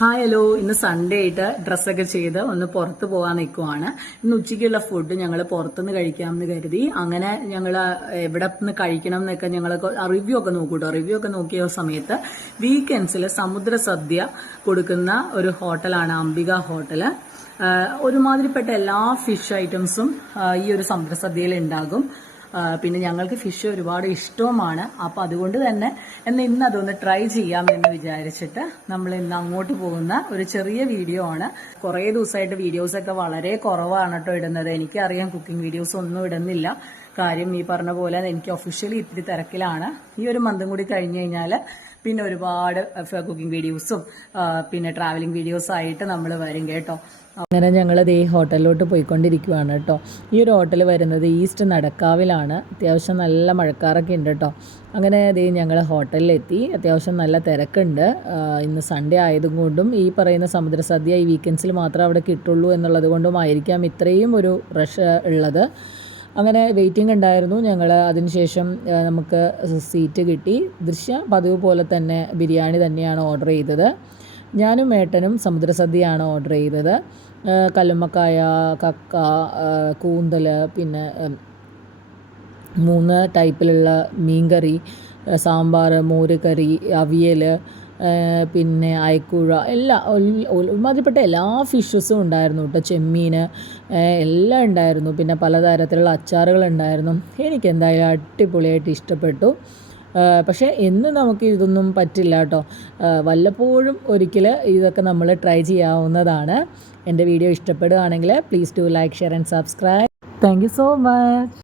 Hi hello, ഇന്ന് Sunday ആയിട്ട് ഡ്രസ്സൊക്കെ ചെയ്ത് ഒന്ന് പുറത്ത് പോകാൻ നിൽക്കുവാണ്. ഇന്ന് ഉച്ചയ്ക്കുള്ള ഫുഡ് ഞങ്ങൾ പുറത്തുനിന്ന് കഴിക്കാമെന്ന് കരുതി. അങ്ങനെ ഞങ്ങൾ എവിടെ നിന്ന് കഴിക്കണം എന്നൊക്കെ ഞങ്ങൾ റിവ്യൂ ഒക്കെ നോക്കൂട്ടോ. റിവ്യൂ ഒക്കെ നോക്കിയ സമയത്ത് വീക്കെൻഡ്സിൽ സമുദ്ര സദ്യ കൊടുക്കുന്ന ഒരു ഹോട്ടലാണ് അംബിക ഹോട്ടല്. ഒരുമാതിരിപ്പെട്ട എല്ലാ ഫിഷ് ഐറ്റംസും ഈ ഒരു സമുദ്ര സദ്യയിൽ ഉണ്ടാകും. പിന്നെ ഞങ്ങൾക്ക് ഫിഷ് ഒരുപാട് ഇഷ്ടവുമാണ്. അപ്പോൾ അതുകൊണ്ട് തന്നെ ഇന്ന് അതൊന്ന് ട്രൈ ചെയ്യാമെന്ന് വിചാരിച്ചിട്ട് നമ്മൾ ഇന്ന് അങ്ങോട്ട് പോകുന്ന ഒരു ചെറിയ വീഡിയോ ആണ്. കുറേ ദിവസമായിട്ട് വീഡിയോസൊക്കെ വളരെ കുറവാണ് കേട്ടോ ഇടുന്നത്. എനിക്കറിയാം കുക്കിംഗ് വീഡിയോസ് ഒന്നും ഇടുന്നില്ല. കാര്യം ഈ പറഞ്ഞ പോലെ എനിക്ക് ഒഫീഷ്യലി ഇത്തിരി തിരക്കിലാണ്. ഈ ഒരു മന്തും കൂടി കഴിഞ്ഞു കഴിഞ്ഞാൽ പിന്നെ ഒരുപാട് കുക്കിംഗ് വീഡിയോസും പിന്നെ ട്രാവലിംഗ് വീഡിയോസും ആയിട്ട് നമ്മൾ വരും കേട്ടോ. അങ്ങനെ ഞങ്ങളത് ഈ ഹോട്ടലിലോട്ട് പോയിക്കൊണ്ടിരിക്കുകയാണ് കേട്ടോ. ഈ ഒരു ഹോട്ടൽ വരുന്നത് ഈസ്റ്റ് നടക്കാവിലാണ്. അത്യാവശ്യം നല്ല മഴക്കാറൊക്കെ ഉണ്ട് കേട്ടോ. അങ്ങനെ അതേ ഞങ്ങൾ ഹോട്ടലിലെത്തി. അത്യാവശ്യം നല്ല തിരക്കുണ്ട്. ഇന്ന് സൺഡേ ആയതുകൊണ്ടും ഈ പറയുന്ന സമുദ്ര സദ്യ ഈ വീക്കെൻഡ്സിൽ മാത്രമേ അവിടെ കിട്ടുള്ളൂ എന്നുള്ളത് കൊണ്ടുമായിരിക്കാം ഇത്രയും ഒരു റഷ് ഉള്ളത്. അങ്ങനെ വെയിറ്റിംഗ് ഉണ്ടായിരുന്നു. ഞങ്ങൾ അതിനുശേഷം നമുക്ക് സീറ്റ് കിട്ടി. പതിവ് പോലെ തന്നെ ബിരിയാണി തന്നെയാണ് ഓർഡർ ചെയ്തത്. ഞാനും ഏട്ടനും സമുദ്രസദ്യയാണ് ഓർഡർ ചെയ്തത്. കല്ലുമ്മക്കായ, കക്ക, കൂന്തൽ, പിന്നെ 3 ടൈപ്പിലുള്ള മീൻകറി, സാമ്പാർ, മോര് കറി, അവിയൽ, പിന്നെ അയക്കൂഴ, ഒരുമാതിരിപ്പെട്ട എല്ലാ ഫിഷസും ഉണ്ടായിരുന്നു കേട്ടോ. ചെമ്മീൻ എല്ലാം ഉണ്ടായിരുന്നു. പിന്നെ പലതരത്തിലുള്ള അച്ചാറുകൾ ഉണ്ടായിരുന്നു. എനിക്ക് എന്തായാലും അടിപൊളിയായിട്ട് ഇഷ്ടപ്പെട്ടു. പക്ഷേ എന്ന് നമുക്ക് ഇതൊന്നും പറ്റില്ല കേട്ടോ. വല്ലപ്പോഴും ഒരിക്കൽ ഇതൊക്കെ നമ്മൾ ട്രൈ ചെയ്യാവുന്നതാണ്. എൻ്റെ വീഡിയോ ഇഷ്ടപ്പെടുകയാണെങ്കിൽ please do like, share and subscribe. Thank you so much.